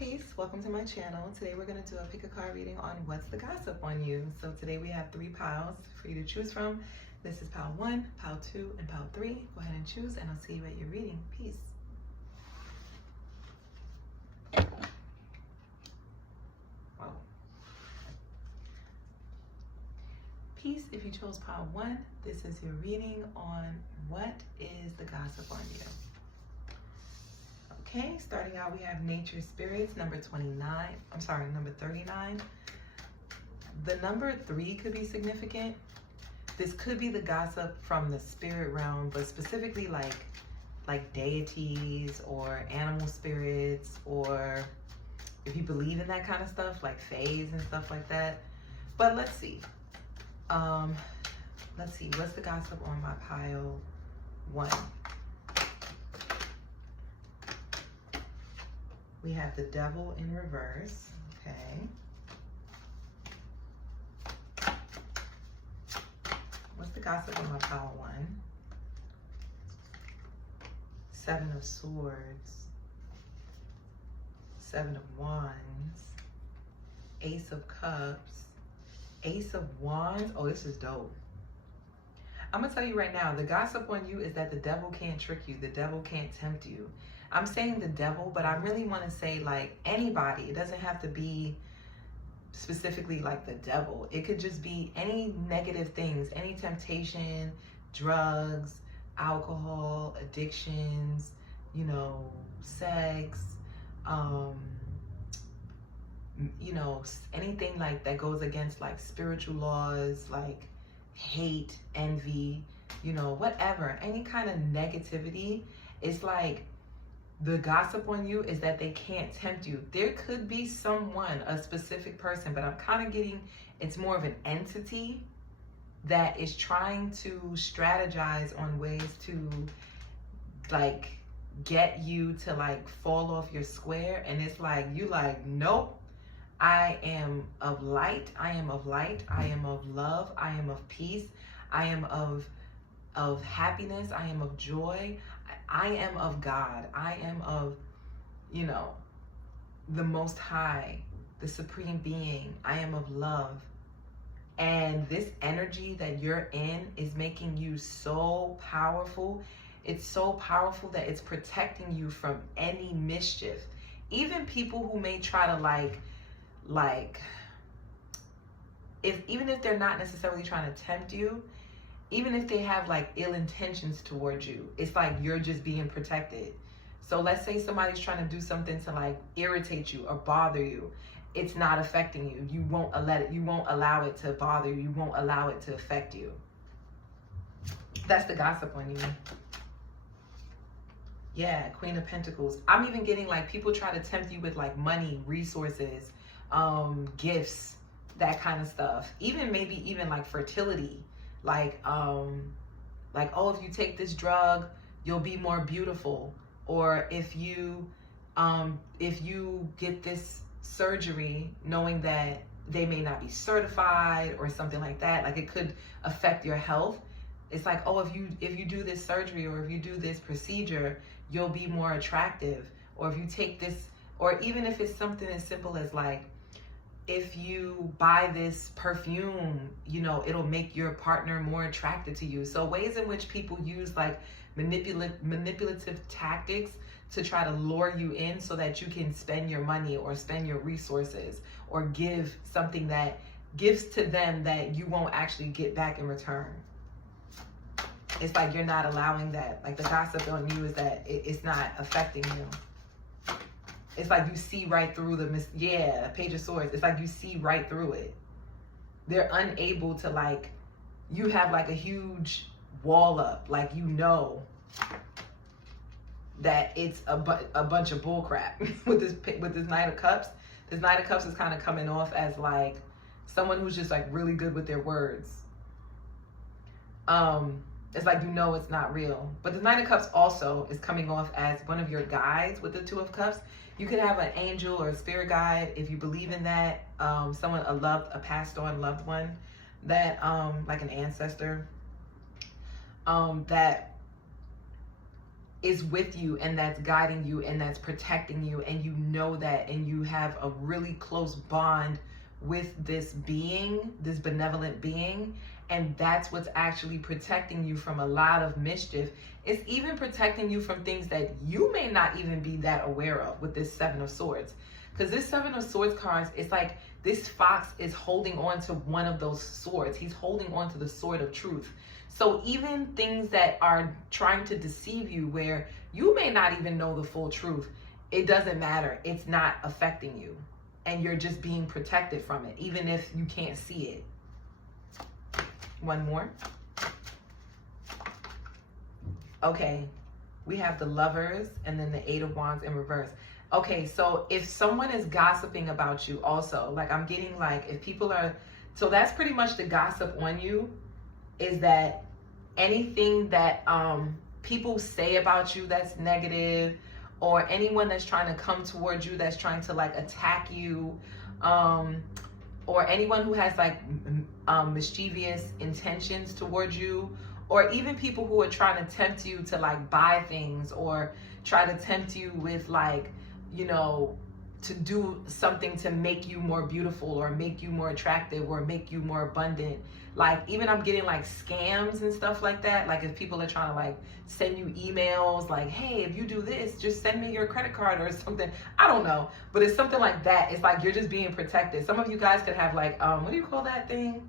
Peace, welcome to my channel. Today we're going to do a pick a card reading on what's the gossip on you. So today we have 3 piles for you to choose from. This is pile 1, pile 2, and pile 3. Go ahead and choose and I'll see you at your reading. Peace. Wow. Peace, if you chose pile 1, this is your reading on what is the gossip on you. Okay, starting out, we have Nature Spirits, number 39. The number 3 could be significant. This could be the gossip from the spirit realm, but specifically like deities or animal spirits, or if you believe in that kind of stuff, like fays and stuff like that. But let's see. What's the gossip on my pile 1? We have the Devil in reverse, okay. What's the gossip on my pile 1? 7 of Swords, 7 of Wands, Ace of Cups, Ace of Wands. Oh, this is dope. I'm gonna tell you right now, the gossip on you is that the devil can't trick you. The devil can't tempt you. I'm saying the devil, but I really want to say like anybody. It doesn't have to be specifically like the devil. It could just be any negative things, any temptation, drugs, alcohol, addictions, you know, sex, you know, anything like that goes against like spiritual laws, like hate, envy, you know, whatever, any kind of negativity. It's like the gossip on you is that they can't tempt you. There could be someone, a specific person, but I'm kind of getting, it's more of an entity that is trying to strategize on ways to like get you to like fall off your square. And it's like, you like, nope, I am of light. I am of light. I am of love. I am of peace. I am of happiness. I am of joy. I am of God. I am of, you know, the Most High, the Supreme Being. I am of love. And this energy that you're in is making you so powerful. It's so powerful that it's protecting you from any mischief. Even people who may try to even if they're not necessarily trying to tempt you, even if they have like ill intentions towards you, it's like you're just being protected. So let's say somebody's trying to do something to like irritate you or bother you. It's not affecting you. You won't allow it to bother you. You won't allow it to affect you. That's the gossip on you. Yeah, Queen of Pentacles. I'm even getting like people try to tempt you with like money, resources, gifts, that kind of stuff. Maybe even like fertility. Like, oh, if you take this drug, you'll be more beautiful. Or if you get this surgery, knowing that they may not be certified or something like that, like it could affect your health. It's like, oh, if you do this surgery or if you do this procedure, you'll be more attractive. Or if you take this, or even if it's something as simple as like, if you buy this perfume, you know, it'll make your partner more attracted to you. So ways in which people use like manipulative tactics to try to lure you in so that you can spend your money or spend your resources or give something that gives to them that you won't actually get back in return. It's like you're not allowing that. Like the gossip on you is that it's not affecting you. It's like you see right through Page of Swords. It's like you see right through it. They're unable to like, you have like a huge wall up. Like, you know that it's a bunch of bull crap with this Knight of Cups. This Knight of Cups is kind of coming off as like someone who's just like really good with their words. It's like, you know, it's not real. But the Knight of Cups also is coming off as one of your guides with the Two of Cups. You could have an angel or a spirit guide if you believe in that. Someone, a passed on loved one, that like an ancestor, that is with you and that's guiding you and that's protecting you, and you know that, and you have a really close bond with this being, this benevolent being, and that's what's actually protecting you from a lot of mischief. It's even protecting you from things that you may not even be that aware of with this Seven of Swords. Because this Seven of Swords cards, it's like this fox is holding on to one of those swords. He's holding on to the sword of truth. So even things that are trying to deceive you, where you may not even know the full truth, it doesn't matter. It's not affecting you. And you're just being protected from it, even if you can't see it. One more. Okay, we have the Lovers and then the Eight of Wands in reverse. Okay, so if someone is gossiping about you also, like I'm getting like, if people are, so that's pretty much the gossip on you, is that anything that people say about you that's negative, or anyone that's trying to come towards you that's trying to like attack you, or anyone who has like mischievous intentions towards you, or even people who are trying to tempt you to like buy things, or try to tempt you with like, you know, to do something to make you more beautiful or make you more attractive or make you more abundant. Like even I'm getting like scams and stuff like that. Like if people are trying to like send you emails like, hey, if you do this, just send me your credit card or something. I don't know, but it's something like that. It's like you're just being protected. Some of you guys could have like, what do you call that thing?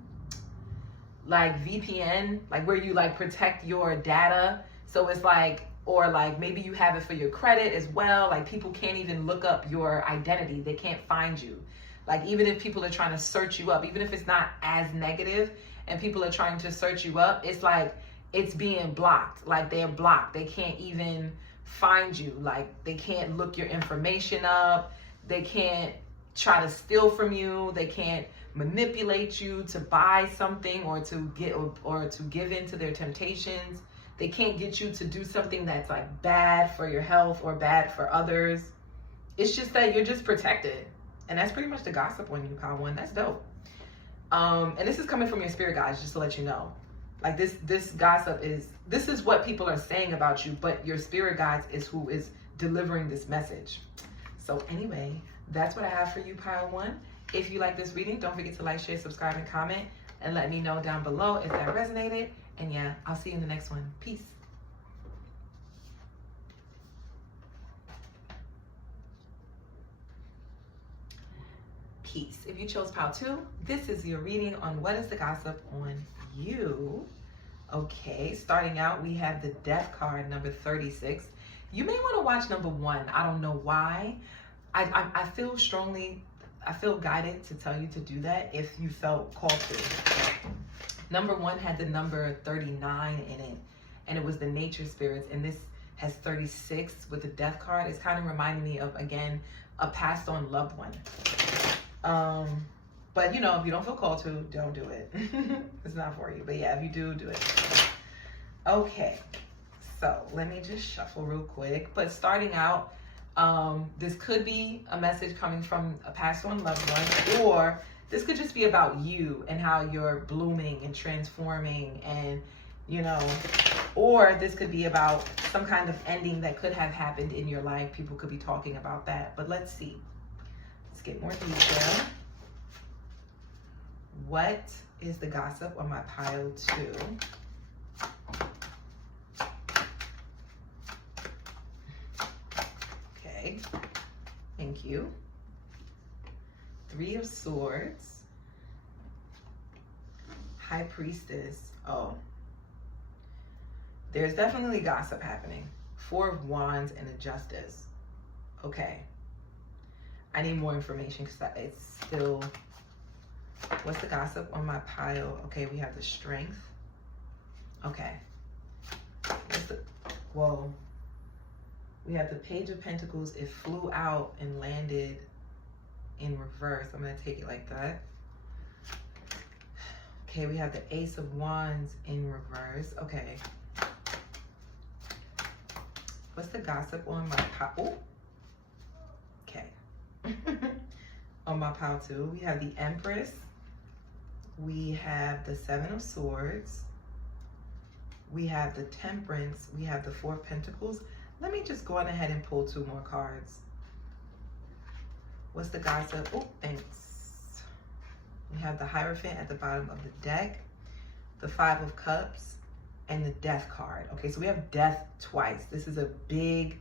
Like VPN, like where you like protect your data. So it's like, or like maybe you have it for your credit as well. Like people can't even look up your identity. They can't find you. Like even if people are trying to search you up, even if it's not as negative and people are trying to search you up, it's like it's being blocked. Like they're blocked. They can't even find you. Like they can't look your information up. They can't try to steal from you. They can't manipulate you to buy something or to get or to give in to their temptations. They can't get you to do something that's like bad for your health or bad for others. It's just that you're just protected. And that's pretty much the gossip on you, Pile 1. That's dope. And this is coming from your spirit guides, just to let you know. Like this gossip is, this is what people are saying about you, but your spirit guides is who is delivering this message. So anyway, that's what I have for you, Pile 1. If you like this reading, don't forget to like, share, subscribe, and comment. And let me know down below if that resonated. And yeah, I'll see you in the next one. Peace. Peace. If you chose Pile 2, this is your reading on what is the gossip on you. Okay, starting out, we have the Death card, number 36. You may want to watch number 1. I don't know why. I feel strongly, I feel guided to tell you to do that if you felt called to. Number 1 had the number 39 in it, and it was the nature spirits, and this has 36 with the Death card. It's kind of reminding me of, again, a passed on loved one. But you know, if you don't feel called to, don't do it. It's not for you. But yeah, if you do, do it. Okay, so let me just shuffle real quick. But starting out, this could be a message coming from a passed on loved one, or this could just be about you and how you're blooming and transforming, and you know, or this could be about some kind of ending that could have happened in your life. People could be talking about that. But let's see. Let's get more detail. What is the gossip on my Pile 2? Okay, thank you. 3 of Swords, High Priestess. Oh, there's definitely gossip happening. 4 of Wands and a Justice. Okay, I need more information because it's still, what's the gossip on my pile? Okay, we have the Strength. Okay, what's the, whoa, we have the Page of Pentacles. It flew out and landed in reverse. I'm going to take it like that. Okay, we have the Ace of Wands in reverse. Okay. What's the gossip on my pile? Oh. Okay. On my pile 2, we have the Empress. We have the 7 of Swords. We have the Temperance. We have the 4 of Pentacles. Let me just go on ahead and pull 2 more cards. What's the gossip? Oh, thanks. We have the Hierophant at the bottom of the deck, the 5 of Cups, and the Death card. Okay, so we have Death twice. This is a big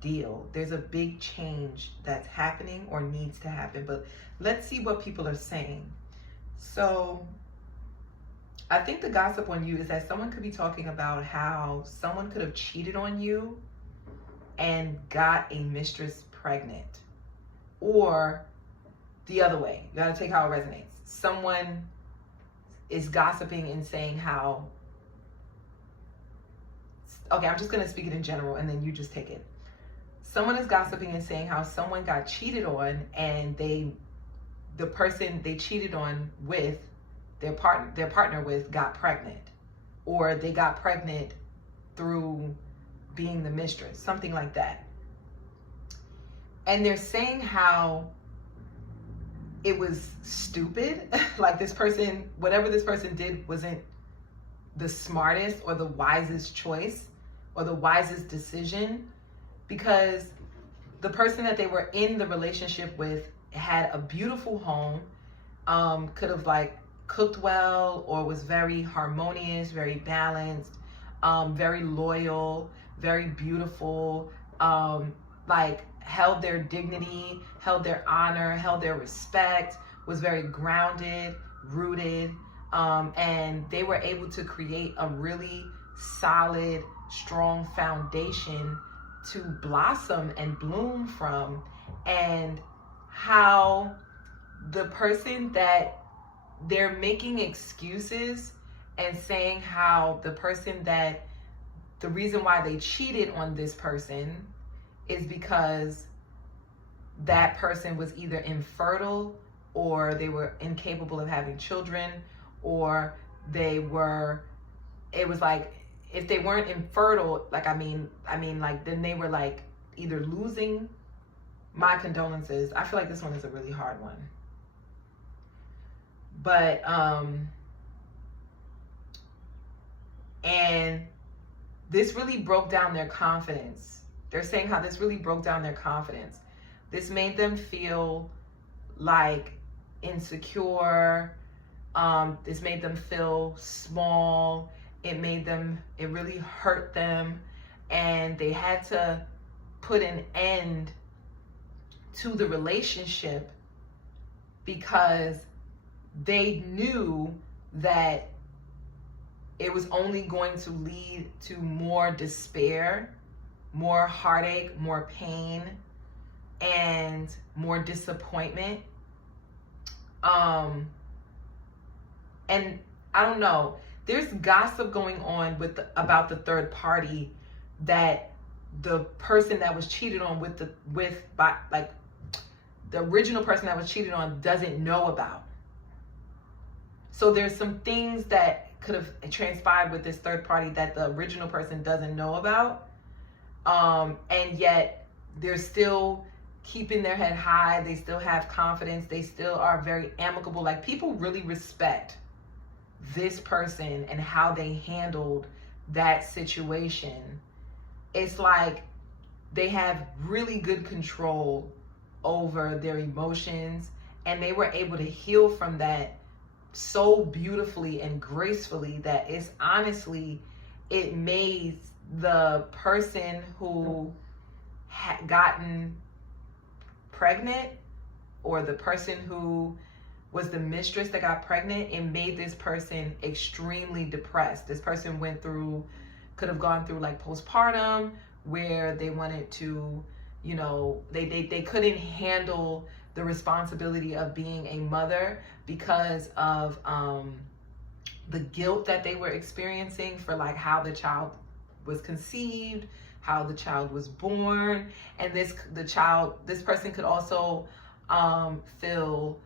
deal. There's a big change that's happening or needs to happen, but let's see what people are saying. So I think the gossip on you is that someone could be talking about how someone could have cheated on you and got a mistress pregnant. Or the other way, you gotta take how it resonates. Someone is gossiping and saying how, okay, I'm just gonna speak it in general and then you just take it. Someone is gossiping and saying how someone got cheated on and the person they cheated on with, their partner with, got pregnant. Or they got pregnant through being the mistress, something like that. And they're saying how it was stupid. Like this person, whatever this person did wasn't the smartest or the wisest choice or the wisest decision, because the person that they were in the relationship with had a beautiful home, could have like cooked well or was very harmonious, very balanced, very loyal, very beautiful, like held their dignity, held their honor, held their respect, was very grounded, rooted, and they were able to create a really solid, strong foundation to blossom and bloom from. And how the person that they're making excuses and saying how the person that the reason why they cheated on this person is because that person was either infertile or they were incapable of having children, or it was like, if they weren't infertile, like, I mean, like, then they were like either losing, my condolences. I feel like this one is a really hard one. But, and this really broke down their confidence. They're saying how this really broke down their confidence. This made them feel like insecure. This made them feel small. It really hurt them. And they had to put an end to the relationship because they knew that it was only going to lead to more despair, more heartache, more pain, and more disappointment. And I don't know, there's gossip going on about the third party that the person that was cheated on the original person that was cheated on doesn't know about. So there's some things that could have transpired with this third party that the original person doesn't know about. And yet they're still keeping their head high. They still have confidence. They still are very amicable. Like, people really respect this person and how they handled that situation. It's like they have really good control over their emotions, and they were able to heal from that so beautifully and gracefully that it's honestly, it made the person who had gotten pregnant, or the person who was the mistress that got pregnant, it made this person extremely depressed. This person could have gone through like postpartum, where they wanted to, they couldn't handle the responsibility of being a mother because of the guilt that they were experiencing for like how the child was conceived, how the child was born. And this person could also feel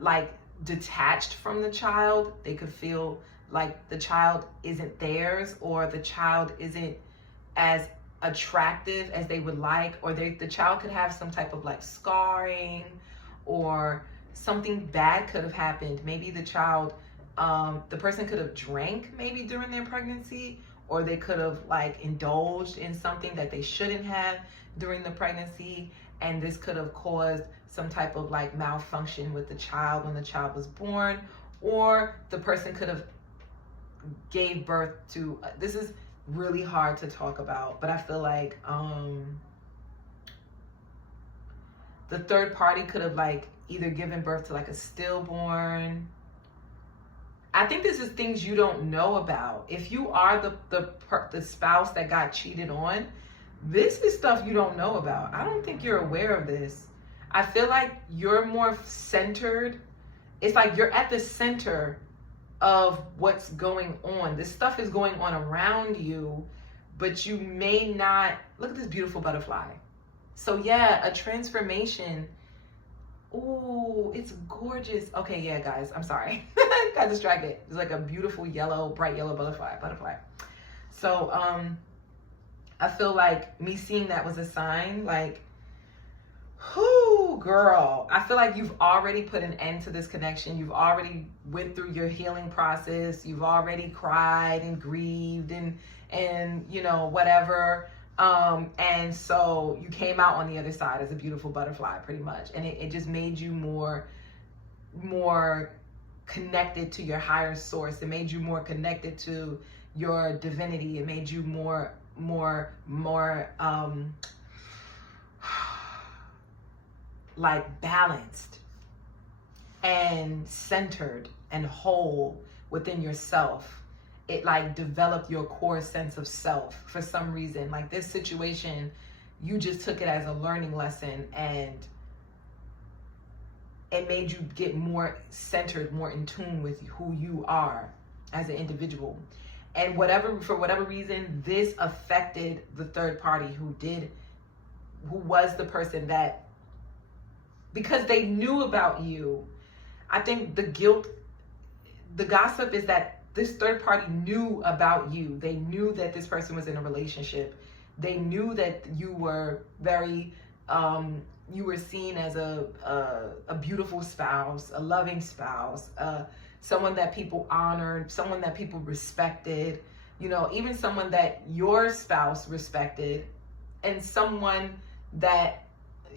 like detached from the child. They could feel like the child isn't theirs, or the child isn't as attractive as they would like, or the child could have some type of like scarring, or something bad could have happened. Maybe the child, the person could have drank maybe during their pregnancy, or they could have like indulged in something that they shouldn't have during the pregnancy, and this could have caused some type of like malfunction with the child when the child was born, or the person could have gave birth to, this is really hard to talk about, but I feel like the third party could have like either given birth to like a stillborn. I think this is things you don't know about. If you are the spouse that got cheated on, this is stuff you don't know about. I don't think you're aware of this. I feel like you're more centered. It's like you're at the center of what's going on. This stuff is going on around you, but you may not. Look at this beautiful butterfly. So yeah, a transformation. Ooh, it's gorgeous. Okay, yeah, guys, I'm sorry. Got distracted. It's like a beautiful yellow, bright yellow butterfly. So I feel like me seeing that was a sign, like, whoo, girl, I feel like you've already put an end to this connection. You've already went through your healing process. You've already cried and grieved and you know, whatever. And so you came out on the other side as a beautiful butterfly, pretty much. And it just made you more connected to your higher source. It made you more connected to your divinity. It made you more like balanced and centered and whole within yourself. It like developed your core sense of self for some reason. Like this situation, you just took it as a learning lesson, and it made you get more centered, more in tune with who you are as an individual. And for whatever reason, this affected the third party who was the person that, because they knew about you. I think the gossip is that this third party knew about you. They knew that this person was in a relationship. They knew that you were you were seen as a beautiful spouse, a loving spouse, someone that people honored, someone that people respected, you know, even someone that your spouse respected, and someone that,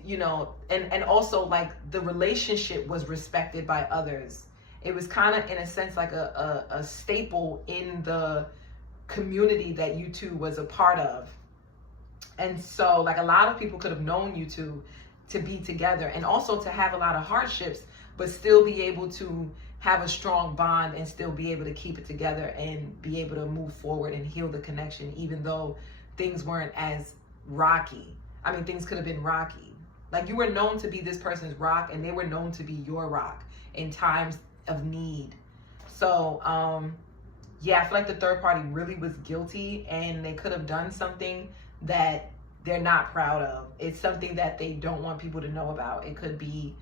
you know, and also like the relationship was respected by others. It was kind of, in a sense, like a staple in the community that you two was a part of. And so like a lot of people could have known you two to be together, and also to have a lot of hardships, but still be able to have a strong bond and still be able to keep it together and be able to move forward and heal the connection, even though things weren't as rocky. I mean, things could have been rocky. Like you were known to be this person's rock, and they were known to be your rock in times of need. So yeah, I feel like the third party really was guilty, and they could have done something that they're not proud of. It's something that they don't want people to know about. It could be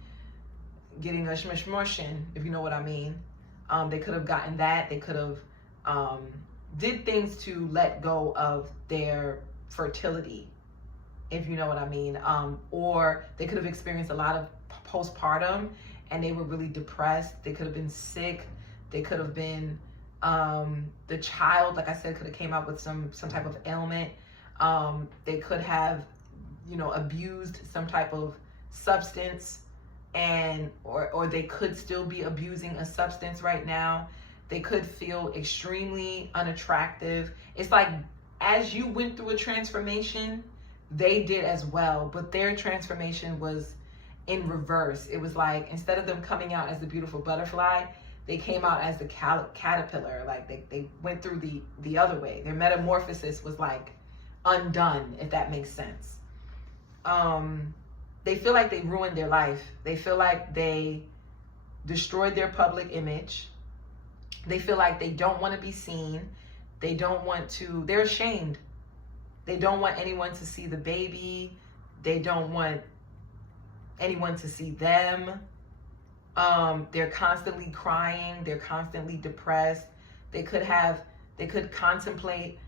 getting a shmushmushin, if you know what I mean. They could have gotten that. They could have did things to let go of their fertility, if you know what I mean. Or they could have experienced a lot of postpartum, and they were really depressed. They could have been sick. They could have been, the child, like I said, could have came out with some type of ailment. They could have, you know, abused some type of substance, and or they could still be abusing a substance right now. They could feel extremely unattractive. It's like, as you went through a transformation, they did as well, but their transformation was in reverse. It was like, instead of them coming out as the beautiful butterfly, they came out as the caterpillar. Like they went through the other way. Their metamorphosis was like undone, if that makes sense. They feel like they ruined their life. They feel like they destroyed their public image. They feel like they don't want to be seen. They don't want to, they're ashamed. They don't want anyone to see the baby. They don't want anyone to see them. They're constantly crying. They're constantly depressed. They could contemplate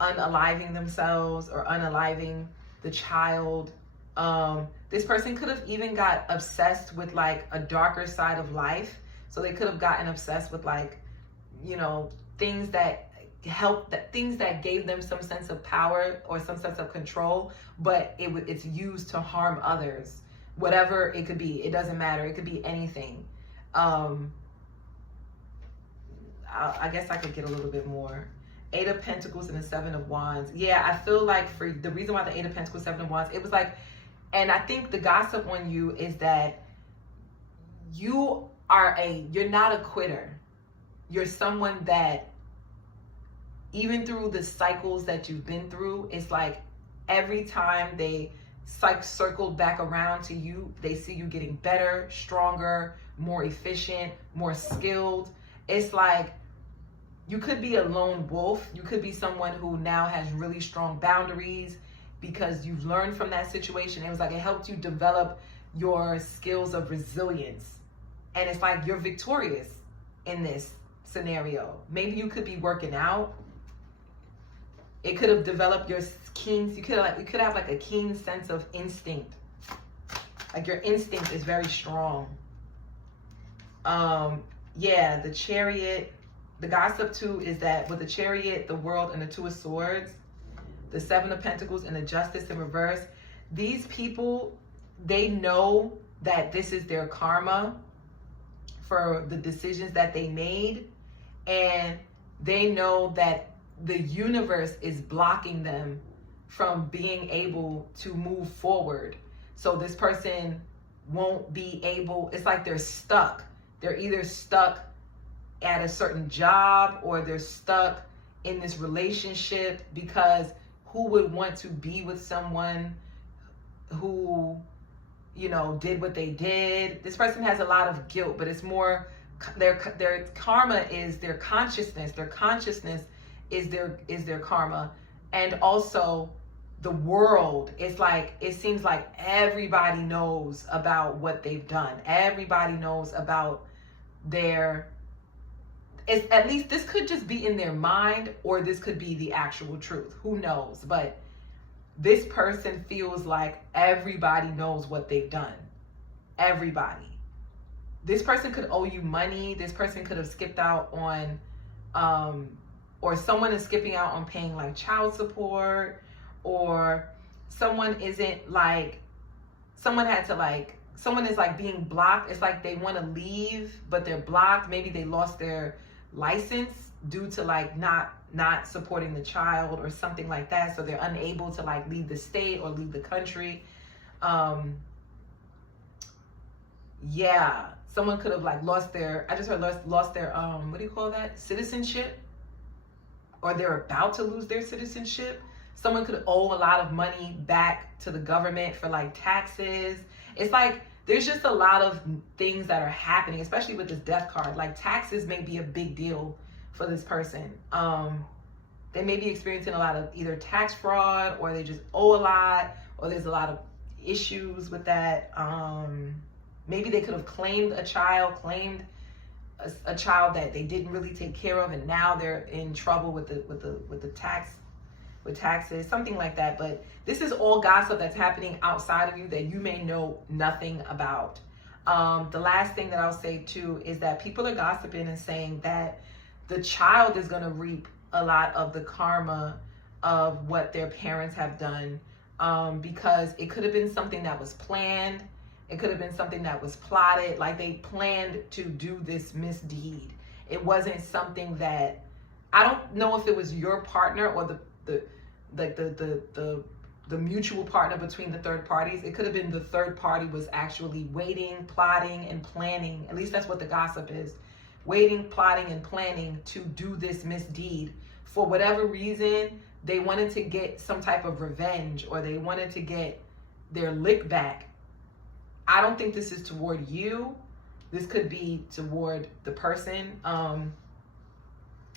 unaliving themselves or unaliving the child. This person could have even got obsessed with like a darker side of life. So they could have gotten obsessed with like, you know, things that help, that things that gave them some sense of power or some sense of control, but it's used to harm others. Whatever it could be, it doesn't matter. It could be anything. I guess I could get a little bit more. 8 of Pentacles and the 7 of Wands. Yeah, I feel like for the reason why the 8 of Pentacles, 7 of Wands, it was like, and I think the gossip on you is that you're not a quitter. You're someone that, even through the cycles that you've been through, it's like every time they circled back around to you, they see you getting better, stronger, more efficient, more skilled. It's like you could be a lone wolf. You could be someone who now has really strong boundaries because you've learned from that situation. It was like it helped you develop your skills of resilience. And it's like you're victorious in this scenario. Maybe you could be working out. It could have developed your keen, you could have like a keen sense of instinct. Like your instinct is very strong. Yeah, the Chariot, the gossip too is that with the Chariot, the World, and the 2 of Swords, the 7 of Pentacles, and the Justice in reverse, these people, they know that this is their karma for the decisions that they made, and they know that the universe is blocking them from being able to move forward. So this person won't be able, it's like they're stuck. They're either stuck at a certain job or they're stuck in this relationship, because who would want to be with someone who, you know, did what they did? This person has a lot of guilt, but it's more their karma is their consciousness. Their consciousness is their karma. And also the world, it's like, it seems like everybody knows about what they've done. Everybody knows about it's, at least this could just be in their mind, or this could be the actual truth. Who knows? But this person feels like everybody knows what they've done. Everybody. This person could owe you money. This person could have skipped out on, or someone is skipping out on paying like child support, or someone isn't like, someone is like being blocked. It's like they want to leave, but they're blocked. Maybe they lost their license due to like not supporting the child or something like that. So they're unable to like leave the state or leave the country. Yeah, someone could have like lost their, I just heard lost their, what do you call that? Citizenship, or they're about to lose their citizenship. Someone could owe a lot of money back to the government for like taxes. It's like, there's just a lot of things that are happening, especially with this death card. Like taxes may be a big deal for this person. They may be experiencing a lot of either tax fraud, or they just owe a lot, or there's a lot of issues with that. Maybe they could have claimed a child that they didn't really take care of, and now they're in trouble with taxes, something like that. But this is all gossip that's happening outside of you that you may know nothing about. The last thing that I'll say too is that people are gossiping and saying that the child is going to reap a lot of the karma of what their parents have done, because it could have been something that was planned. It could have been something that was plotted, like they planned to do this misdeed. It wasn't something that, I don't know if it was your partner or the mutual partner between the third parties. It could have been the third party was actually waiting, plotting, and planning. At least that's what the gossip is. Waiting, plotting, and planning to do this misdeed. For whatever reason, they wanted to get some type of revenge, or they wanted to get their lick back. I don't think this is toward you. This could be toward the person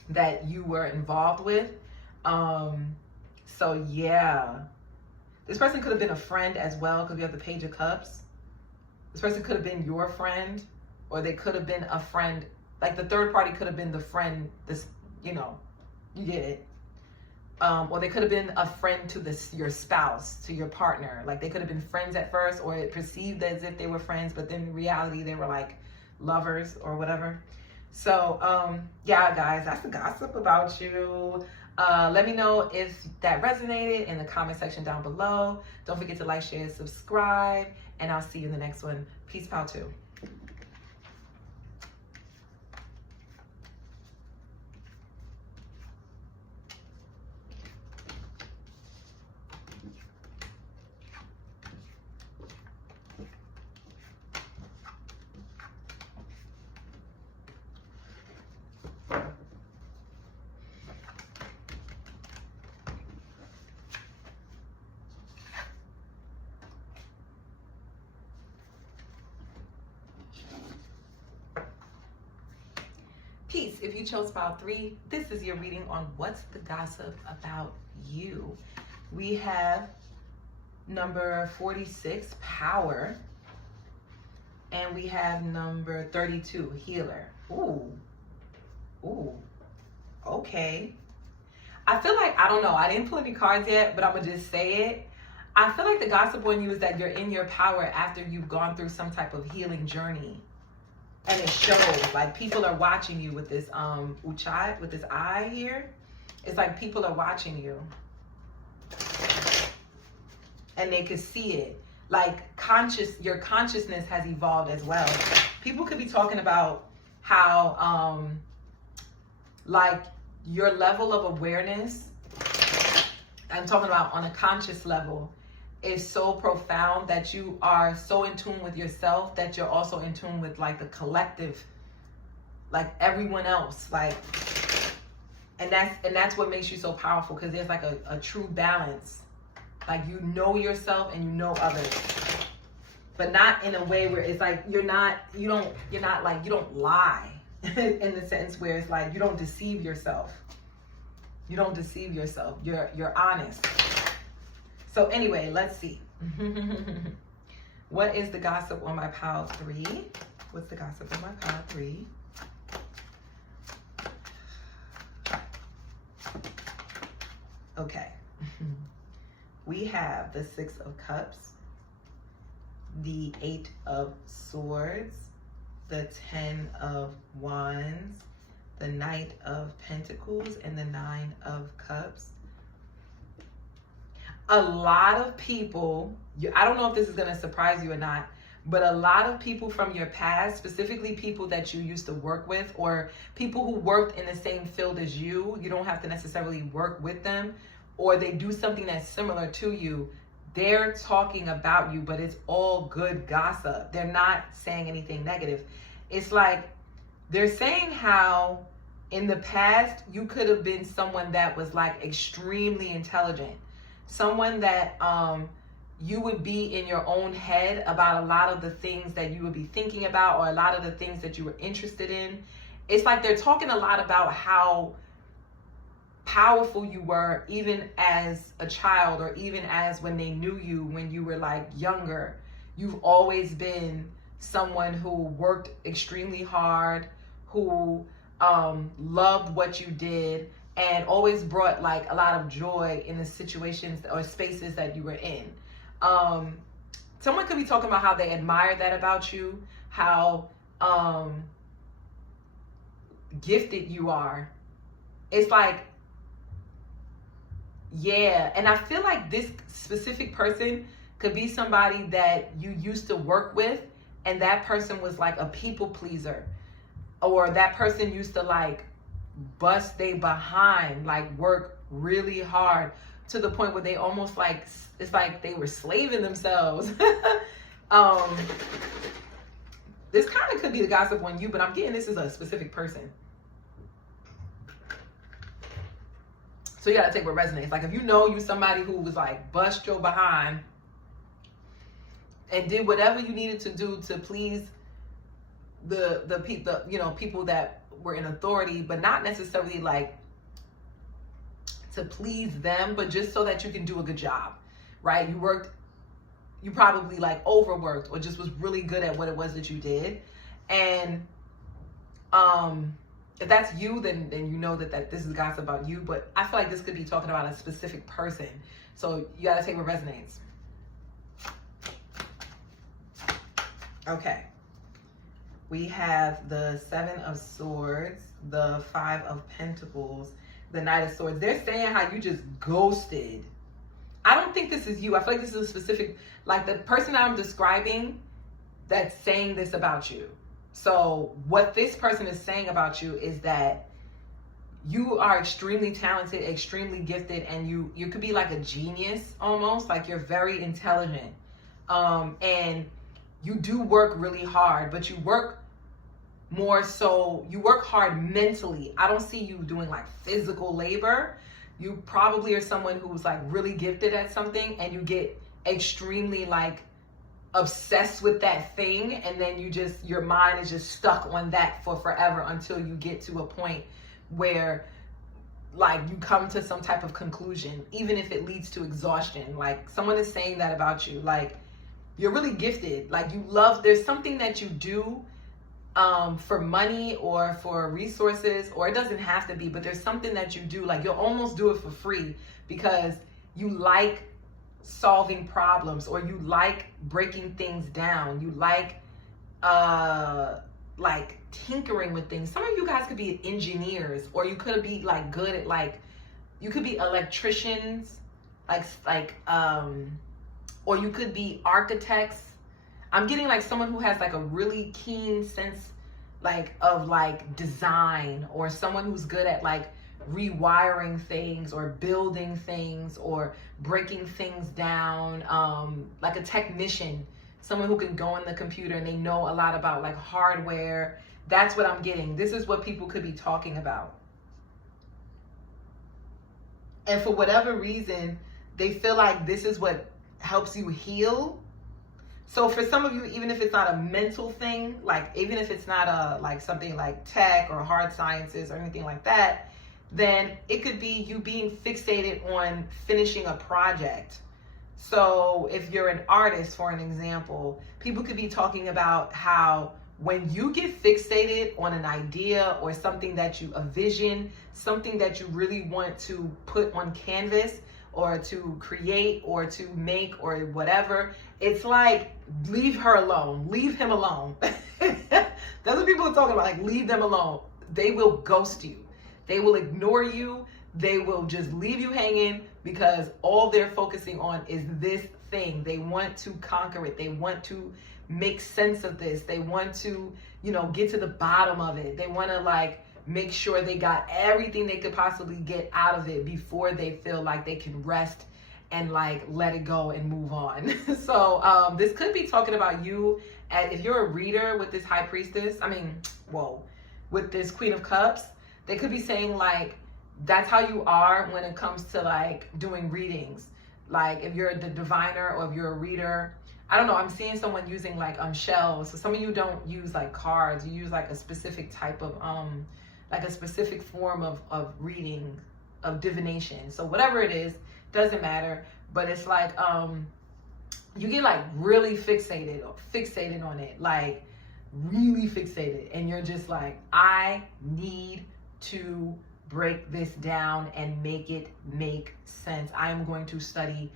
that you were involved with. So yeah, this person could have been a friend as well, because we have the Page of Cups. This person could have been your friend, or they could have been a friend. Like the third party could have been the friend, this, you know, you get it. Or they could have been a friend to your spouse, to your partner. Like they could have been friends at first, or it perceived as if they were friends, but then in reality they were like lovers or whatever. So, yeah, guys, that's the gossip about you. Let me know if that resonated in the comment section down below. Don't forget to like, share, and subscribe. And I'll see you in the next one. Peace, pow, too. Peace. If you chose file 3, this is your reading on what's the gossip about you. We have number 46, power, and we have number 32, healer. Ooh, okay. I feel like, I don't know, I didn't pull any cards yet, but I'm gonna just say it. I feel like the gossip on you is that you're in your power after you've gone through some type of healing journey. And it shows, like people are watching you with this uchai, with this eye here. It's like people are watching you. And they could see it. Like your consciousness has evolved as well. People could be talking about how like your level of awareness, I'm talking about on a conscious level, is so profound that you are so in tune with yourself that you're also in tune with like the collective, like everyone else, like, and that's what makes you so powerful, because there's like a true balance. Like you know yourself and you know others, but not in a way where it's like you don't lie in the sense where it's like you don't deceive yourself. You don't deceive yourself. You're honest. So anyway, let's see. What is the gossip on my pile 3? What's the gossip on my pile 3? Okay. We have the 6 of Cups, the 8 of Swords, the 10 of Wands, the Knight of Pentacles, and the 9 of Cups. A lot of people, I don't know if this is going to surprise you or not, but a lot of people from your past, specifically people that you used to work with or people who worked in the same field as you don't have to necessarily work with them, or they do something that's similar to you, they're talking about you, but it's all good gossip. They're not saying anything negative. It's like they're saying how in the past you could have been someone that was like extremely intelligent. Someone that you would be in your own head about a lot of the things that you would be thinking about or a lot of the things that you were interested in. It's like they're talking a lot about how powerful you were even as a child, or even as when they knew you when you were like younger. You've always been someone who worked extremely hard, who loved what you did, and always brought like a lot of joy in the situations or spaces that you were in. Someone could be talking about how they admire that about you, how gifted you are. It's like, yeah. And I feel like this specific person could be somebody that you used to work with, and that person was like a people pleaser, or that person used to like bust they behind, like work really hard to the point where they almost like, it's like they were slaving themselves. This kind of could be the gossip on you, but I'm getting this is a specific person. So you gotta take what resonates. Like if you know you somebody who was like bust your behind and did whatever you needed to do to please the people, people that were in authority, but not necessarily like to please them, but just so that you can do a good job, right? You probably like overworked or just was really good at what it was that you did. And if that's you, then you know that this is gossip about you. But I feel like this could be talking about a specific person. So you got to take what resonates. Okay. We have the Seven of Swords, the Five of Pentacles, the Knight of Swords. They're saying how you just ghosted. I don't think this is you. I feel like this is a specific, like the person that I'm describing that's saying this about you. So what this person is saying about you is that you are extremely talented, extremely gifted, and you could be like a genius almost, like you're very intelligent. And you do work really hard, but you work more so, you work hard mentally. I don't see you doing like physical labor. You probably are someone who's like really gifted at something, and you get extremely like obsessed with that thing, and then your mind is just stuck on that for forever until you get to a point where like you come to some type of conclusion, even if it leads to exhaustion. Like someone is saying that about you, like you're really gifted, like you love, there's something that you do for money or for resources, or it doesn't have to be, but there's something that you do, like you'll almost do it for free because you like solving problems, or you like breaking things down, you like tinkering with things. Some of you guys could be engineers, or you could be like good at like, you could be electricians, or you could be architects. I'm getting like someone who has like a really keen sense like of like design, or someone who's good at like rewiring things or building things or breaking things down, like a technician, someone who can go in the computer and they know a lot about like hardware. That's what I'm getting. This is what people could be talking about. And for whatever reason, they feel like this is what helps you heal. So for some of you, even if it's not a mental thing, like even if it's not a like something like tech or hard sciences or anything like that, then it could be you being fixated on finishing a project. So if you're an artist, for an example, people could be talking about how when you get fixated on an idea or something that a vision, something that you really want to put on canvas or to create or to make or whatever, it's like, leave her alone, leave him alone. That's what people are talking about, like leave them alone. They will ghost you. They will ignore you. They will just leave you hanging because all they're focusing on is this thing. They want to conquer it. They want to make sense of this. They want to, get to the bottom of it. They want to like make sure they got everything they could possibly get out of it before they feel like they can rest and like let it go and move on. So this could be talking about you. If you're a reader with this High Priestess, with this Queen of Cups, they could be saying like, that's how you are when it comes to like doing readings. Like if you're the diviner or if you're a reader, I don't know, I'm seeing someone using like shells. So some of you don't use like cards, you use like a specific type of, like a specific form of reading, of divination. So whatever it is, doesn't matter. But it's like, you get like really fixated on it, like really fixated. And you're just like, I need to break this down and make it make sense. I'm going to study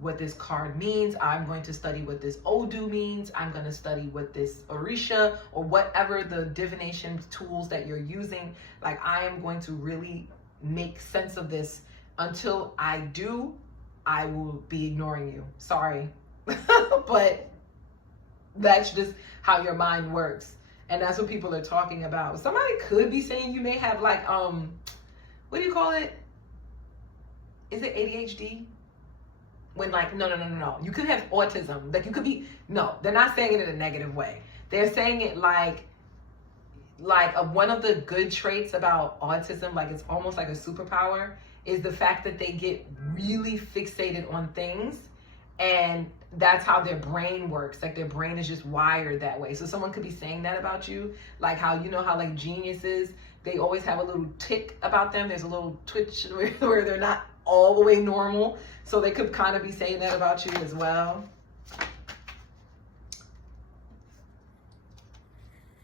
what this card means. I'm going to study what this Odu means. I'm going to study what this Orisha or whatever the divination tools that you're using. Like I am going to really make sense of this. Until I do, I will be ignoring you. Sorry. But that's just how your mind works. And that's what people are talking about. Somebody could be saying you may have like, what do you call it? Is it ADHD? When like, no. You could have autism. Like you could be, no, they're not saying it in a negative way. They're saying it like one of the good traits about autism, like it's almost like a superpower, is the fact that they get really fixated on things. And that's how their brain works. Like their brain is just wired that way. So someone could be saying that about you, like how, how like geniuses, they always have a little tick about them. There's a little twitch where they're not all the way normal. So they could kind of be saying that about you as well.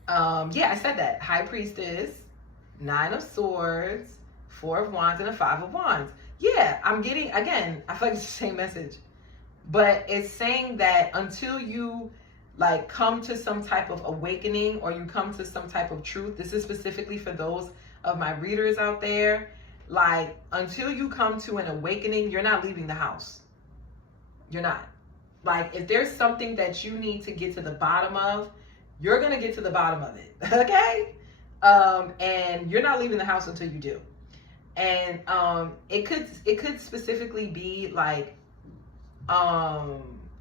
Yeah, I said that. High Priestess, Nine of Swords, Four of Wands, and a Five of Wands. Yeah, I'm getting, again, I feel like it's the same message. But it's saying that until you like come to some type of awakening, or you come to some type of truth. This is specifically for those of my readers out there. Like, until you come to an awakening, you're not leaving the house. You're not. Like, if there's something that you need to get to the bottom of, you're going to get to the bottom of it. Okay? And you're not leaving the house until you do. And it could specifically be like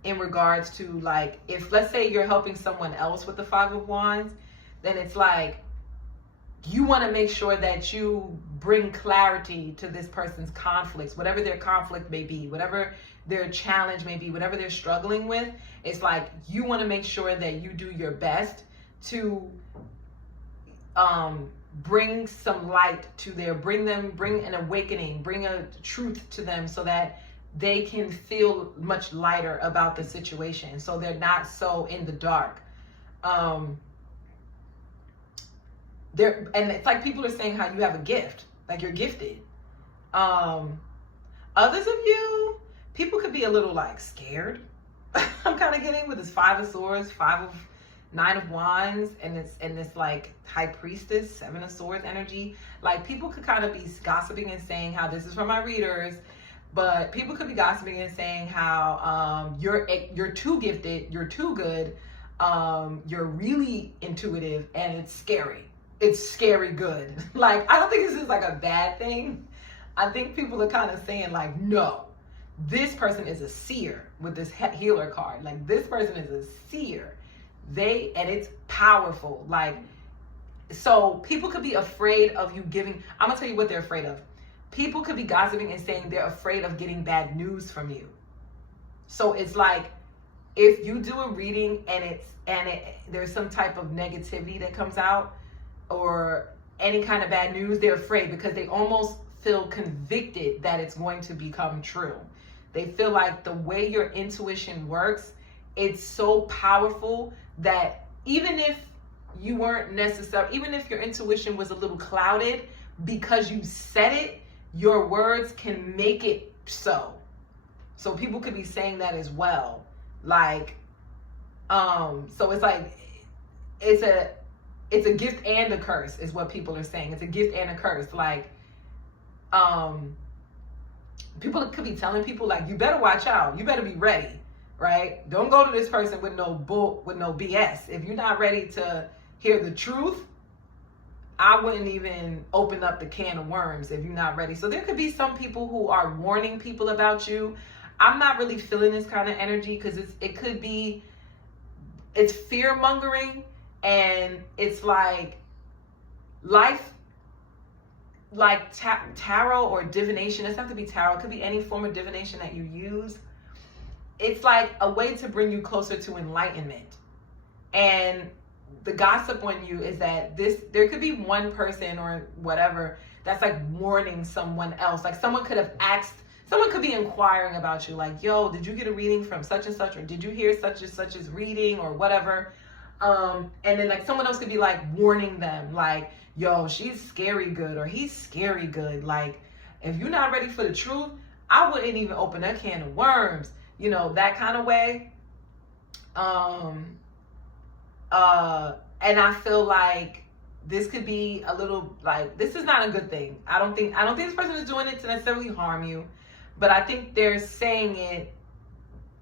in regards to, like, if let's say you're helping someone else with the Five of Wands, then it's like you want to make sure that you bring clarity to this person's conflicts, whatever their conflict may be, whatever their challenge may be, whatever they're struggling with. It's like you want to make sure that you do your best to bring some light to bring an awakening, bring a truth to them, so that they can feel much lighter about the situation, so they're not so in the dark. And it's like people are saying how you have a gift, like you're gifted. Others of you, people could be a little like scared. I'm kind of getting with this Five of Swords, Nine of Wands, and this like High Priestess, Seven of Swords energy. Like, people could kind of be gossiping and saying how, this is for my readers, but people could be gossiping and saying how you're too gifted, you're too good, you're really intuitive, and it's scary. It's scary good. Like, I don't think this is like a bad thing. I think people are kind of saying like, no, this person is a seer with this healer card. Like, this person is a seer. And it's powerful. Like, so people could be afraid of you giving. I'm gonna tell you what they're afraid of. People could be gossiping and saying they're afraid of getting bad news from you. So it's like, if you do a reading and there's some type of negativity that comes out, or any kind of bad news, they're afraid, because they almost feel convicted that it's going to become true. They feel like the way your intuition works, it's so powerful that even if you weren't necessarily, even if your intuition was a little clouded, because you said it, your words can make it so. So people could be saying that as well. Like, so it's like, it's a gift and a curse is what people are saying. It's a gift and a curse. Like, people could be telling people like, you better watch out. You better be ready, right? Don't go to this person with no BS. If you're not ready to hear the truth, I wouldn't even open up the can of worms if you're not ready. So there could be some people who are warning people about you. I'm not really feeling this kind of energy, because it's fear mongering, and it's like life, like tarot or divination. It doesn't have to be tarot. It could be any form of divination that you use. It's like a way to bring you closer to enlightenment. And the gossip on you is that there could be one person or whatever that's like warning someone else. Like, someone could be inquiring about you, like, yo, did you get a reading from such and such, or did you hear such and such's reading, or whatever. And then like someone else could be like warning them, like, yo, she's scary good, or he's scary good. Like, if you're not ready for the truth, I wouldn't even open that can of worms, that kind of way. And I feel like this could be a little like, this is not a good thing. I don't think this person is doing it to necessarily harm you, but I think they're saying it,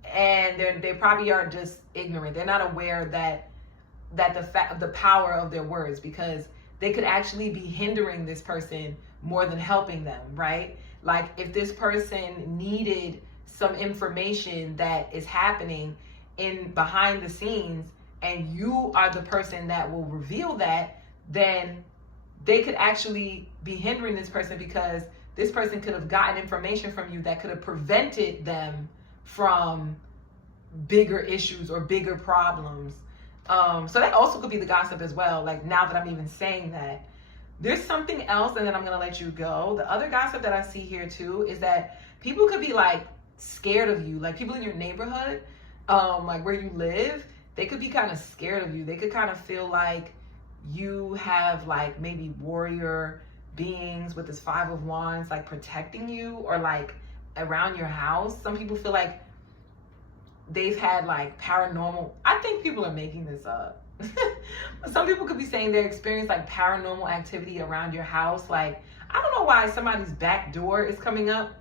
and they probably are just ignorant. They're not aware that the power of their words, because they could actually be hindering this person more than helping them, right? Like, if this person needed some information that is happening in behind the scenes, and you are the person that will reveal that, then they could actually be hindering this person, because this person could have gotten information from you that could have prevented them from bigger issues or bigger problems. So that also could be the gossip as well. Like, now that I'm even saying that, there's something else, and then I'm going to let you go. The other gossip that I see here too is that people could be like scared of you. Like, people in your neighborhood, like where you live, they could be kind of scared of you. They could kind of feel like you have like maybe warrior beings with this Five of Wands like protecting you, or like around your house. Some people feel like they've had like paranormal, I think people are making this up. Some people could be saying they experienced like paranormal activity around your house. Like, I don't know why somebody's back door is coming up,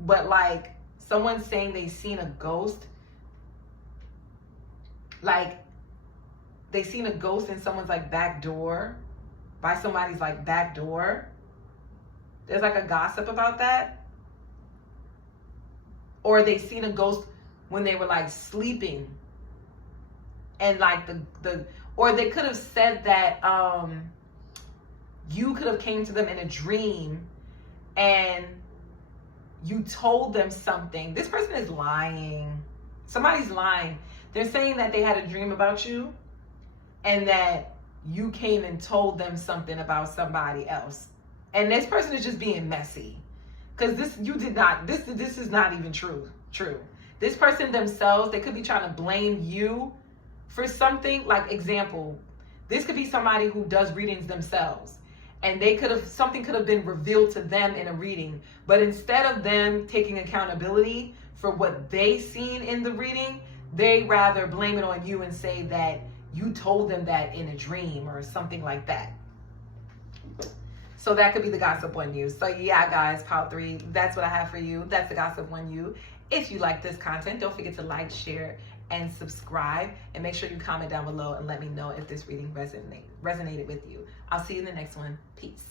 but like someone's saying they've seen a ghost. Like, they seen a ghost in someone's like back door, by somebody's like back door. There's like a gossip about that. Or they seen a ghost when they were like sleeping. And like or they could have said that you could have came to them in a dream and you told them something. This person is lying. Somebody's lying. They're saying that they had a dream about you and that you came and told them something about somebody else. And this person is just being messy. Because this is not even true. This person themselves, they could be trying to blame you for something. Like, example, this could be somebody who does readings themselves. And something could have been revealed to them in a reading. But instead of them taking accountability for what they seen in the reading, they rather blame it on you and say that you told them that in a dream or something like that. So that could be the gossip on you. So yeah, guys, part 3, that's what I have for you. That's the gossip on you. If you like this content, don't forget to like, share, and subscribe. And make sure you comment down below and let me know if this reading resonated with you. I'll see you in the next one. Peace.